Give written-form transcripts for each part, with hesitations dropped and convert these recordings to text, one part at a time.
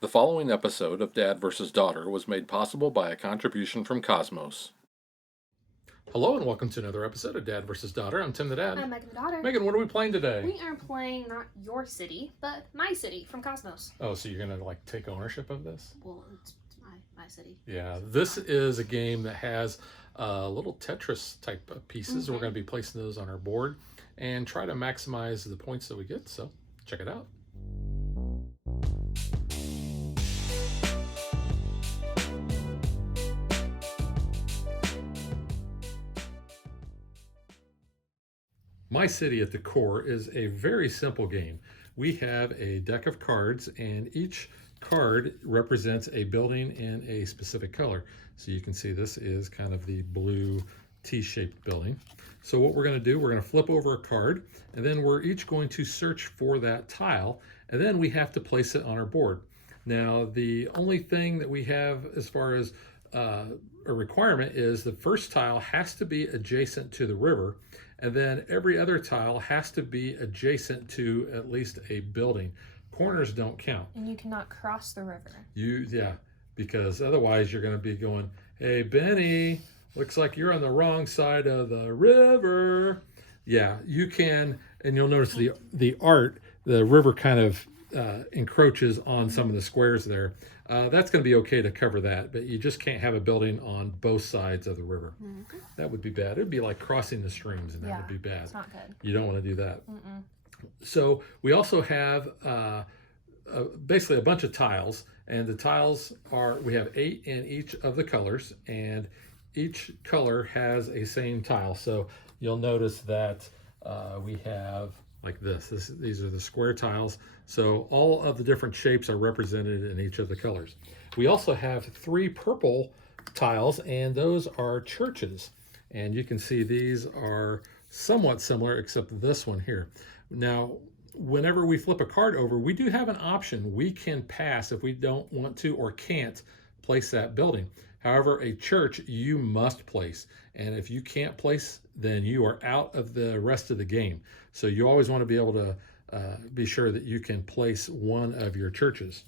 The following episode of Dad vs. Daughter was made possible by a contribution from Cosmos. Hello and welcome to another episode of Dad vs. Daughter. I'm Tim the Dad. I'm Megan the Daughter. Megan, what are we playing today? We are playing not your city, but my city from Cosmos. Oh, so you're going to take ownership of this? Well, it's my city. Yeah, this is a game that has little Tetris type of pieces. We're going to be placing those on our board and try to maximize the points that we get. So check it out. My City at the core is a very simple game. We have a deck of cards, and each card represents a building in a specific color. So you can see this is kind of the blue T-shaped building. So what we're going to do, we're going to flip over a card, and then we're each going to search for that tile, and then we have to place it on our board. Now, the only thing that we have as far as a requirement is the first tile has to be adjacent to the river, and then every other tile has to be adjacent to at least a building. Corners don't count. And you cannot cross the river. Yeah, because otherwise you're going to be going, hey, Benny, looks like you're on the wrong side of the river. Yeah, you can, and you'll notice the art, the river kind of encroaches on some of the squares there. That's going to be okay to cover that, but you just can't have a building on both sides of the river. That would be bad. It would be like crossing the streams, and that would be bad. It's not good. You don't want to do that. So we also have basically a bunch of tiles, and the tiles are, we have 8 in each of the colors, and each color has a same tile. So you'll notice that we have like this. These are the square tiles. So all of the different shapes are represented in each of the colors. We also have 3 purple tiles, and those are churches. And you can see these are somewhat similar, except this one here. Now, whenever we flip a card over, we do have an option. We can pass if we don't want to or can't place that building. However, a church you must place. And if you can't place, then you are out of the rest of the game. So you always want to be able to be sure that you can place one of your churches.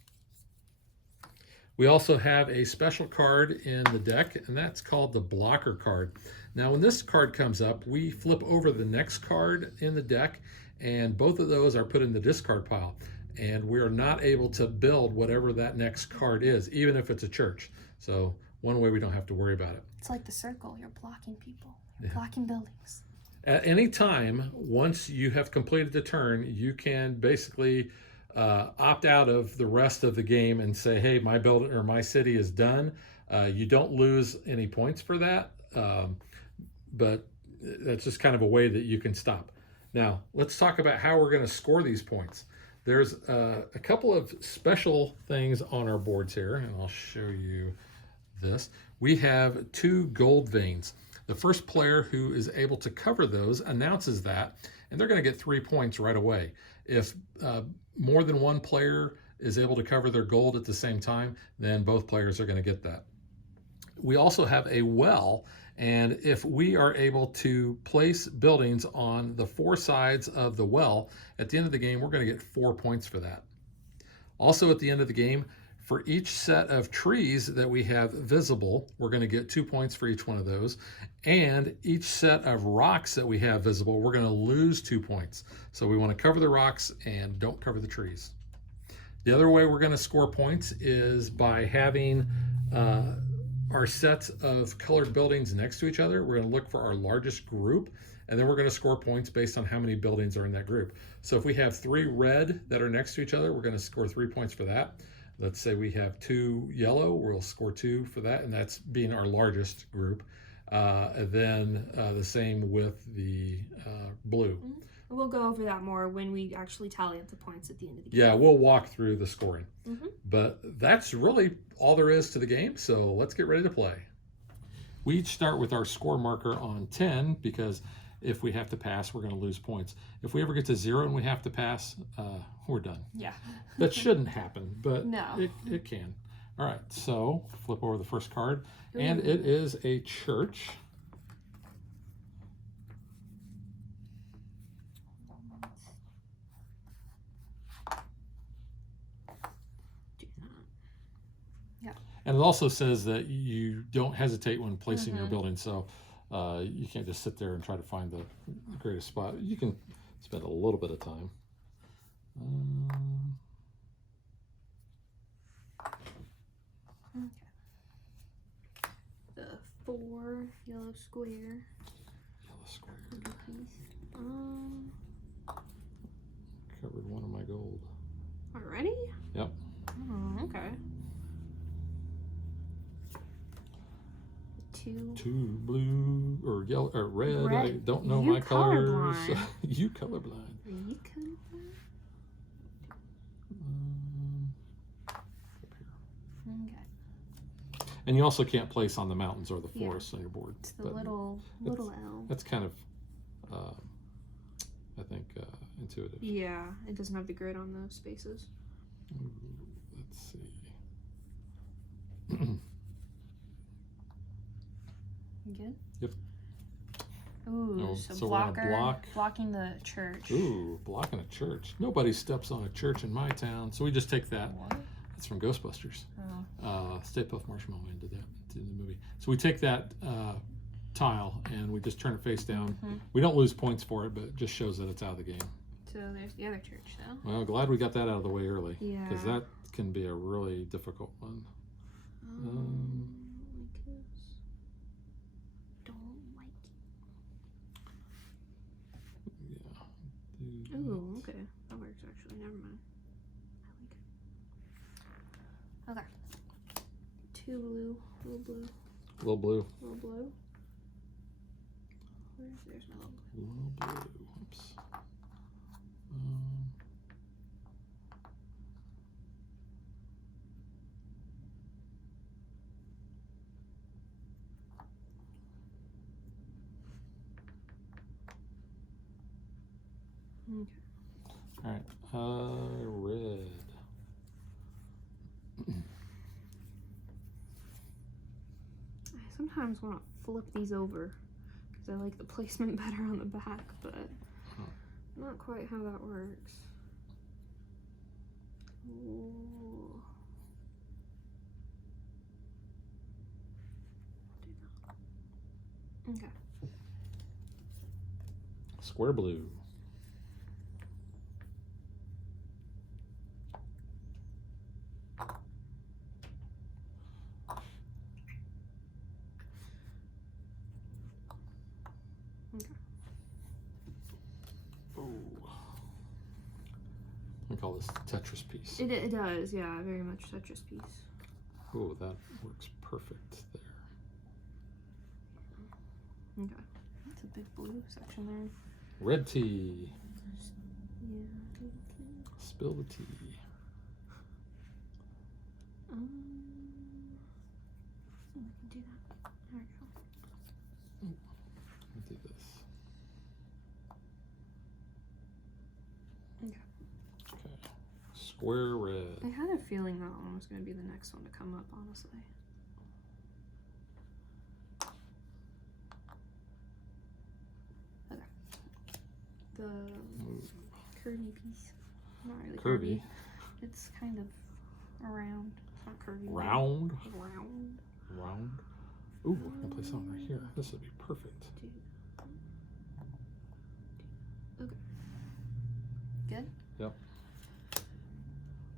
We also have a special card in the deck, and that's called the blocker card. Now, when this card comes up, we flip over the next card in the deck, and both of those are put in the discard pile. And we're not able to build whatever that next card is, even if it's a church. So one way we don't have to worry about it. It's like the circle. You're blocking people. You're blocking buildings. At any time, once you have completed the turn, you can basically opt out of the rest of the game and say, hey, my building or my city is done. You don't lose any points for that, but that's just kind of a way that you can stop. Now, let's talk about how we're going to score these points. There's a couple of special things on our boards here, and I'll show you this. We have 2 gold veins. The first player who is able to cover those announces that, and they're going to get 3 points right away. If more than one player is able to cover their gold at the same time, then both players are going to get that. We also have a well, and if we are able to place buildings on the 4 sides of the well, at the end of the game, we're going to get 4 points for that. Also at the end of the game, for each set of trees that we have visible, we're going to get 2 points for each one of those. And each set of rocks that we have visible, we're going to lose 2 points. So we want to cover the rocks and don't cover the trees. The other way we're going to score points is by having our sets of colored buildings next to each other. We're going to look for our largest group, and then we're going to score points based on how many buildings are in that group. So if we have 3 red that are next to each other, we're going to score 3 points for that. Let's say we have 2 yellow, we'll score 2 for that, and that's being our largest group. And then the same with the blue. We'll go over that more when we actually tally up the points at the end of the game. Yeah, we'll walk through the scoring. But that's really all there is to the game, so let's get ready to play. We each start with our score marker on 10 because if we have to pass, we're going to lose points. If we ever get to 0 and we have to pass, we're done. Yeah. That shouldn't happen, but No. it can. All right, so flip over the first card, and it is a church. Yeah. And it also says that you don't hesitate when placing your building. So you can't just sit there and try to find the greatest spot. You can spend a little bit of time. Okay. The 4 yellow square. Yellow square. Piece. Covered one of my gold. Already? Yep. Oh, okay. 2. 2 blue or yellow or red. Red. I don't know You my colors. colorblind. You colorblind. Are you colorblind? Up here. Okay. And you also can't place on the mountains or the forests on your board. It's the little L. That's kind of, I think, intuitive. Yeah, it doesn't have the grid on those spaces. Ooh, let's see. You good? Yep. Ooh, Oh, so so we're gonna blocker, blocking the church. Ooh, blocking a church. Nobody steps on a church in my town, so we just take that. What? That's from Ghostbusters. Oh. Stay Puft Marshmallow Man did that in the movie. So we take that tile and we just turn it face down. We don't lose points for it, but it just shows that it's out of the game. So there's the other church, though. Well, glad we got that out of the way early. Yeah. Because that can be a really difficult one. Don't like Yeah. Ooh, okay. That works actually. Never mind. I like it. Okay. 2 blue. Little blue. Little blue. Little blue. There's my little blue. Little blue. Oops. Okay. All right. Red. I sometimes want to flip these over because I like the placement better on the back, but not quite how that works. Ooh. Okay. Square blue. We call this Tetris piece. It does, yeah, very much Tetris piece. Oh, that works perfect there. Okay. That's a big blue section there. Red tea. Yeah. Spill the tea. We can do that. There we go. Let me do this. Okay. Okay. Square red. I had a feeling that one was going to be the next one to come up, honestly. Okay. The curvy piece. Not really curvy. It's kind of around. It's not curvy. Round. Round. Round. Ooh, I can place something right here. This would be perfect. Okay. Good? Yep.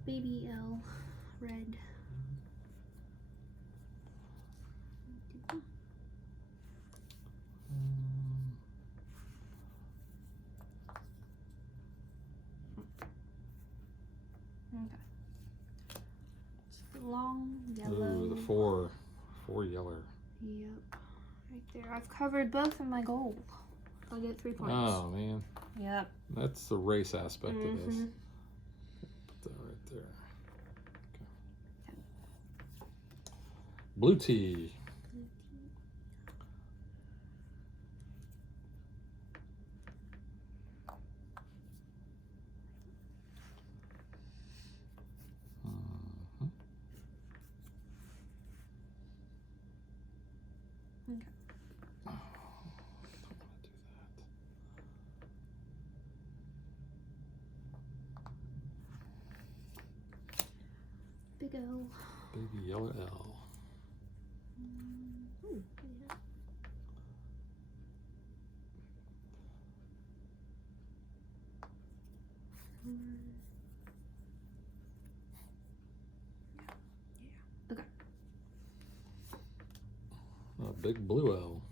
Baby L. Red. Okay. It's the long yellow. Ooh, the 4 yeller. Yep. Right there. I've covered both of my gold. I'll get 3 points. Oh, man. Yep. That's the race aspect of this. Put that right there. Okay. Blue tea. Okay. Oh, I don't want to do that. Big O. Big yellow L. Ooh, yeah. Yeah. Okay. A big blue L.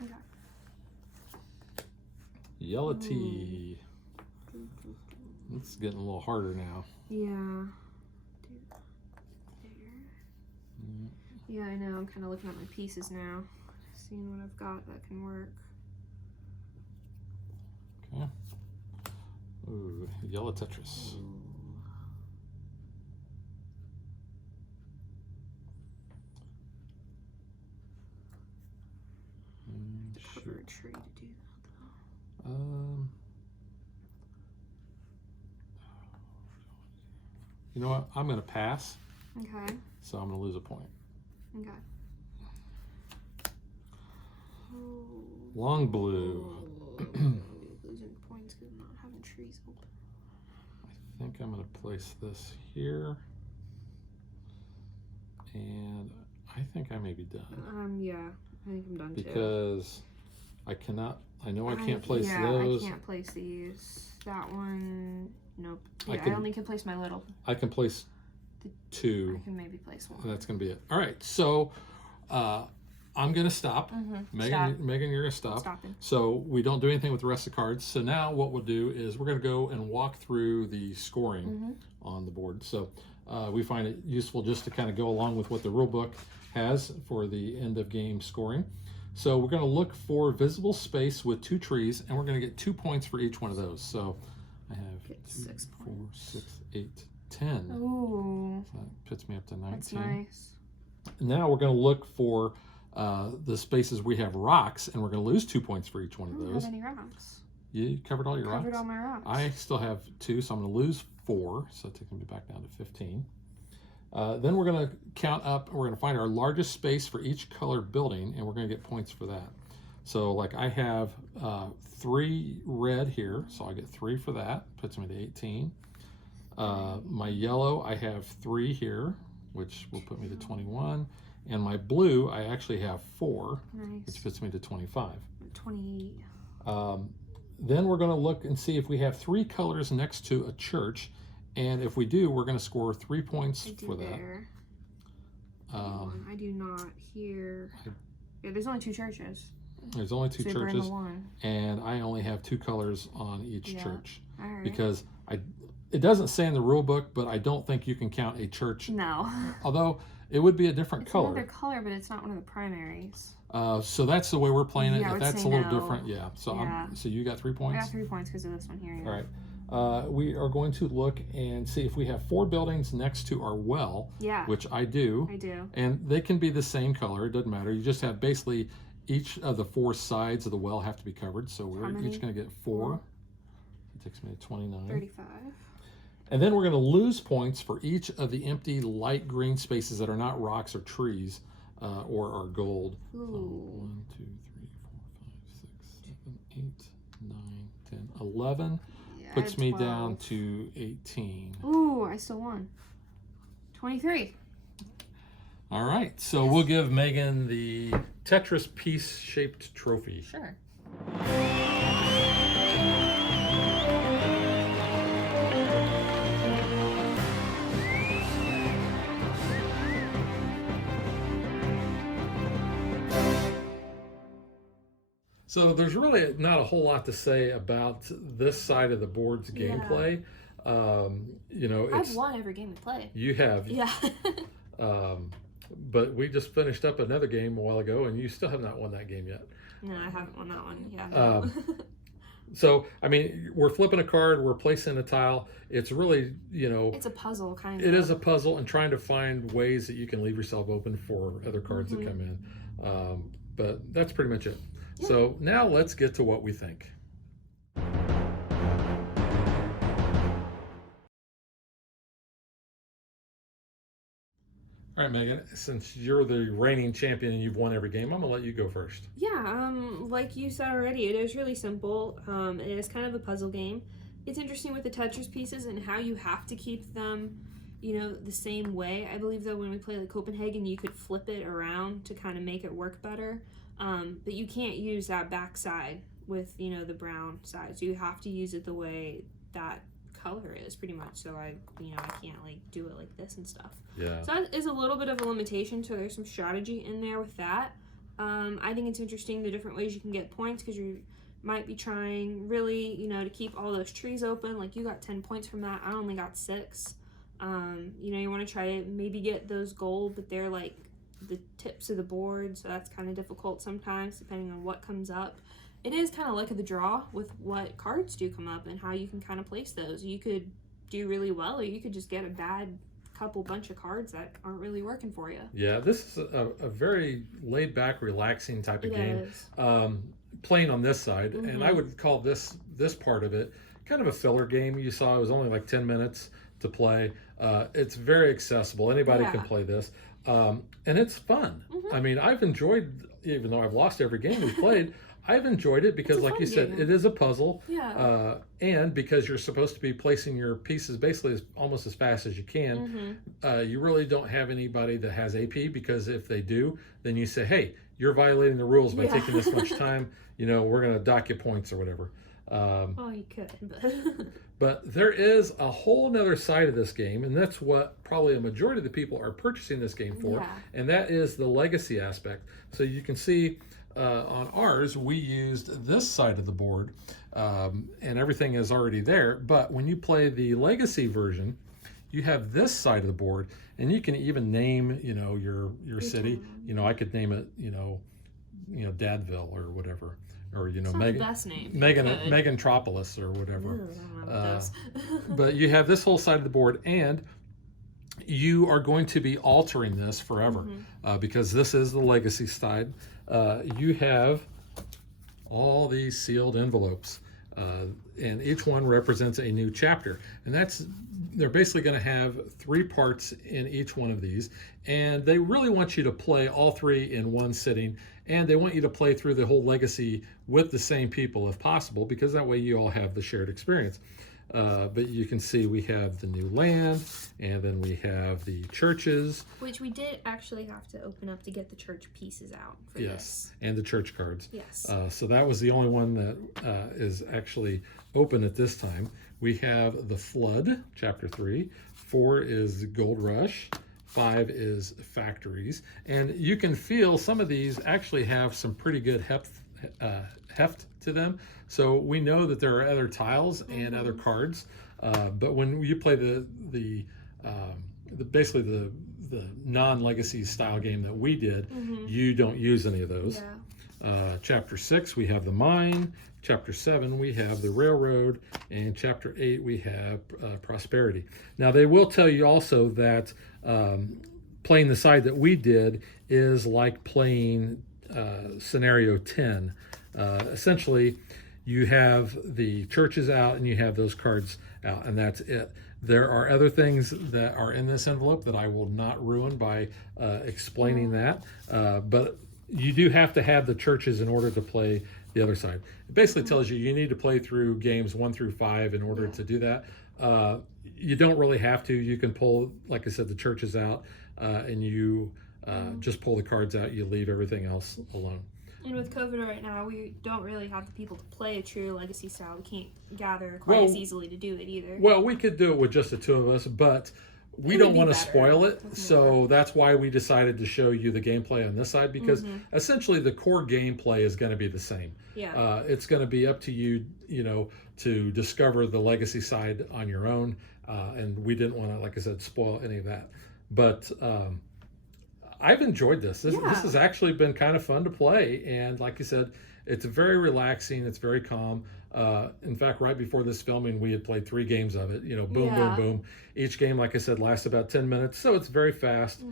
Okay. Yellow T. It's getting a little harder now. Yeah. Yeah, I know. I'm kind of looking at my pieces now, seeing what I've got that can work. Okay. Ooh, yellow Tetris. Cover a tree to do that, you know what? I'm going to pass. Okay. So I'm going to lose a point. Okay. Oh. Long blue. Losing points because I'm not having trees open. I think I'm going to place this here. And I think I may be done. Yeah. I think I'm done too. Because I cannot, I know I can't place yeah, those. I can't place these. That one, nope. Yeah, I only can place my little. I can place two. I can maybe place one. And that's going to be it. All right, so I'm going to stop. Megan, you're going to stop. Stopping. So we don't do anything with the rest of the cards. So now what we'll do is we're going to go and walk through the scoring on the board. So we find it useful just to kind of go along with what the rule book has for the end of game scoring. So we're going to look for visible space with 2 trees, and we're going to get 2 points for each one of those. So I have 2, 4, 6, 8, 10. Ooh. So that puts me up to 19. That's nice. Now we're going to look for the spaces we have rocks, and we're going to lose 2 points for each one of I don't those. have any rocks. You covered all your rocks? Covered all my rocks. I still have 2, so I'm going to lose 4, so taking me back down to 15. Then we're going to count up, and we're going to find our largest space for each color building, and we're going to get points for that. So like I have 3 red here, so I get 3 for that, puts me to 18. My yellow, I have 3 here, which will put me to 21. And my blue, I actually have 4, which puts me to 25. 28. Then we're going to look and see if we have 3 colors next to a church. And if we do, we're going to score 3 points for that. There. I do not here. Yeah, there's only 2 churches. There's only 2 so churches. One. And I only have 2 colors on each church. All right. Because it doesn't say in the rule book, but I don't think you can count a church. No. Although it would be a different color. It's another color, but it's not one of the primaries. So that's the way we're playing it. Yeah, if that's a little different, yeah. So so you got 3 points? I got 3 points because of this one here. Yeah. All right. We are going to look and see if we have 4 buildings next to our well, which I do. I do. And they can be the same color. It doesn't matter. You just have basically each of the 4 sides of the well have to be covered. So we're each going to get 4. It takes me to 29. 35. And then we're going to lose points for each of the empty light green spaces that are not rocks or trees or are gold. Ooh. So 1, 2, 3, 4, 5, 6, 7, 8, 9, 10, 11. Puts me down to 18. Ooh, I still won. 23. All right, so we'll give Megan the Tetris piece-shaped trophy. Sure. So there's really not a whole lot to say about this side of the board's gameplay. You know, I've won every game we play. You have. Yeah. But we just finished up another game a while ago, and you still have not won that game yet. No, I haven't won that one. Yeah. So, I mean, we're flipping a card, we're placing a tile. It's really, you know... It's a puzzle, kind of. It is a puzzle, and trying to find ways that you can leave yourself open for other cards that come in. But that's pretty much it. Yeah. So now let's get to what we think. All right, Megan, since you're the reigning champion and you've won every game, I'm going to let you go first. Yeah, like you said already, it is really simple. It is kind of a puzzle game. It's interesting with the Tetris pieces and how you have to keep them, the same way. I believe, though, when we play like Copenhagen, you could flip it around to kind of make it work better. But you can't use that back side with, the brown side. So you have to use it the way that color is, pretty much. So I can't like do it like this and stuff. Yeah. So that is a little bit of a limitation. So there's some strategy in there with that. I think it's interesting the different ways you can get points, because you might be trying really, to keep all those trees open. Like you got 10 points from that. I only got 6. You want to try to maybe get those gold, but they're like the tips of the board, so that's kind of difficult sometimes depending on what comes up. It is kind of luck of the draw with what cards do come up and how you can kind of place those. You could do really well, or you could just get a bad bunch of cards that aren't really working for you. Yeah, this is a very laid back, relaxing type of game. Is. Playing on this side, and I would call this part of it kind of a filler game. You saw it was only like 10 minutes to play. It's very accessible. Anybody can play this. And it's fun. I mean, I've enjoyed, even though I've lost every game we've played, I've enjoyed it because, like you said, it is a puzzle. Yeah. And because you're supposed to be placing your pieces basically almost as fast as you can, you really don't have anybody that has AP, because if they do, then you say, hey, you're violating the rules by taking this much time. We're going to dock you points or whatever. You could. But there is a whole nother side of this game, and that's what probably a majority of the people are purchasing this game for, and that is the legacy aspect. So you can see on ours, we used this side of the board, and everything is already there. But when you play the legacy version, you have this side of the board, and you can even name, your city. I could name it, Dadville or whatever. Or best name. Megantropolis or whatever. But you have this whole side of the board, and you are going to be altering this forever, because this is the legacy side. You have all these sealed envelopes, and each one represents a new chapter, and they're basically going to have 3 parts in each one of these, and they really want you to play all 3 in one sitting, and they want you to play through the whole legacy with the same people if possible, because that way you all have the shared experience. But you can see we have the new land, and then we have the churches. Which we did actually have to open up to get the church pieces out for this. And the church cards. Yes. So that was the only one that is actually open at this time. We have the Flood, Chapter 3. 4 is Gold Rush. 5 is Factories. And you can feel some of these actually have some pretty good heft to them. So we know that there are other tiles and other cards, but when you play the basically the non-legacy style game that we did, you don't use any of those. Chapter 6, we have the mine. Chapter 7, we have the railroad, and Chapter 8, we have prosperity. Now, they will tell you also that playing the side that we did is like playing scenario 10. Essentially, you have the churches out and you have those cards out, and that's it. There are other things that are in this envelope that I will not ruin by explaining that, but you do have to have the churches in order to play the other side. It basically tells you need to play through games 1 through 5 in order to do that. You don't really have to. You can pull, like I said, the churches out, and you just pull the cards out. You leave everything else alone. And with COVID right now, we don't really have the people to play a true legacy style. We can't gather quite as easily to do it either. Well, we could do it with just the 2 of us, but we don't want to spoil it. So that's why we decided to show you the gameplay on this side, because essentially the core gameplay is going to be the same. Yeah. It's going to be up to you, to discover the legacy side on your own. And we didn't want to, like I said, spoil any of that. But I've enjoyed this. This has actually been kind of fun to play. And like you said, it's very relaxing. It's very calm. In fact, right before this filming, we had played 3 games of it. Boom, boom, boom. Each game, like I said, lasts about 10 minutes. So it's very fast,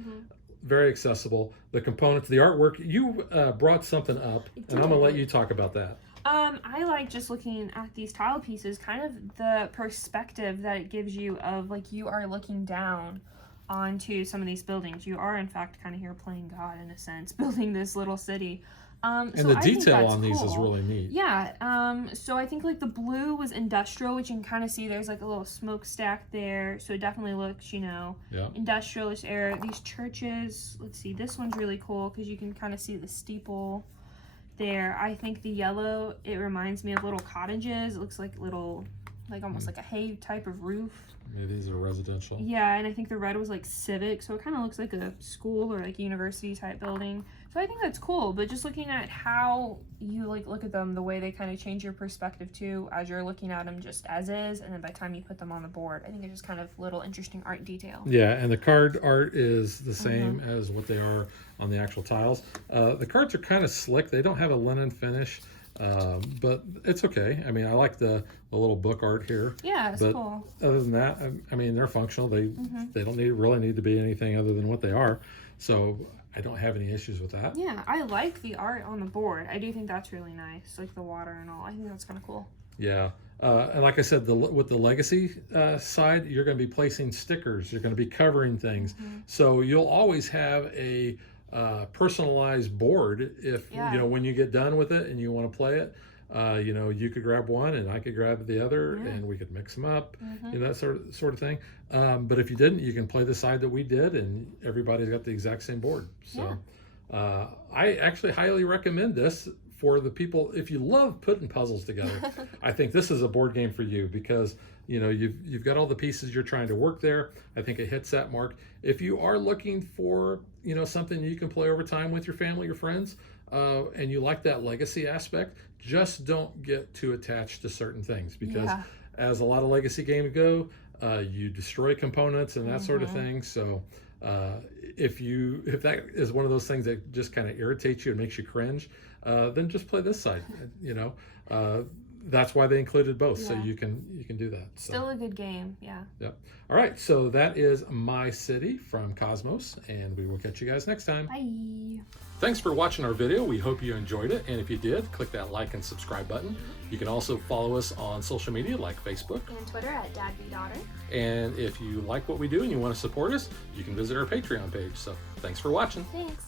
very accessible. The components, the artwork. You brought something up, and I'm gonna let you talk about that. I like just looking at these tile pieces, kind of the perspective that it gives you of like you are looking down onto some of these buildings. You are in fact kind of here playing God in a sense, building this little city. And so the I think detail that's on these is cool. really neat. Yeah. So I think like the blue was industrial, which you can kind of see there's like a little smokestack there. So it definitely looks, you know, Yeah. industrialist era. These churches, let's see, this one's really cool because you can kind of see the steeple there. I think the yellow, it reminds me of little cottages. It looks like little, like almost like a hay type of roof. Maybe these are residential. Yeah, and I think the red was like civic, so it kind of looks like a school or like university type building. So I think that's cool, but just looking at how you like look at them, the way they kind of change your perspective too as you're looking at them just as is, and then by the time you put them on the board, I think it's just kind of little interesting art detail. Yeah, and the card art is the same as what they are on the actual tiles. The cards are kind of slick. They don't have a linen finish, but it's okay. I mean, I like the little book art here. Yeah, it's but cool. Other than that, I mean, they're functional. They don't really need to be anything other than what they are. So I don't have any issues with that. Yeah, I like the art on the board. I do think that's really nice, like the water and all. I think that's kind of cool. Yeah. And like I said, with the legacy side, you're going to be placing stickers. You're going to be covering things. So you'll always have a personalized board if, you know, when you get done with it and you want to play it. You know, you could grab one and I could grab the other and we could mix them up, you know, that sort of thing. But if you didn't, you can play the side that we did and everybody's got the exact same board. So I actually highly recommend this for the people. If you love putting puzzles together, I think this is a board game for you because, you know, you've got all the pieces you're trying to work there. I think it hits that mark. If you are looking for, you know, something you can play over time with your family or friends, and you like that legacy aspect, just don't get too attached to certain things because as a lot of legacy games go, you destroy components and that sort of thing. So if that is one of those things that just kind of irritates you and makes you cringe, then just play this side. You know, that's why they included both, so you can do that. So. Still a good game, Yep. All right, so that is My City from Cosmos, and we will catch you guys next time. Bye. Thanks for watching our video. We hope you enjoyed it, and if you did, click that like and subscribe button. You can also follow us on social media like Facebook And Twitter at DadBeDaughter. and if you like what we do and you want to support us, you can visit our Patreon page. So thanks for watching. Thanks.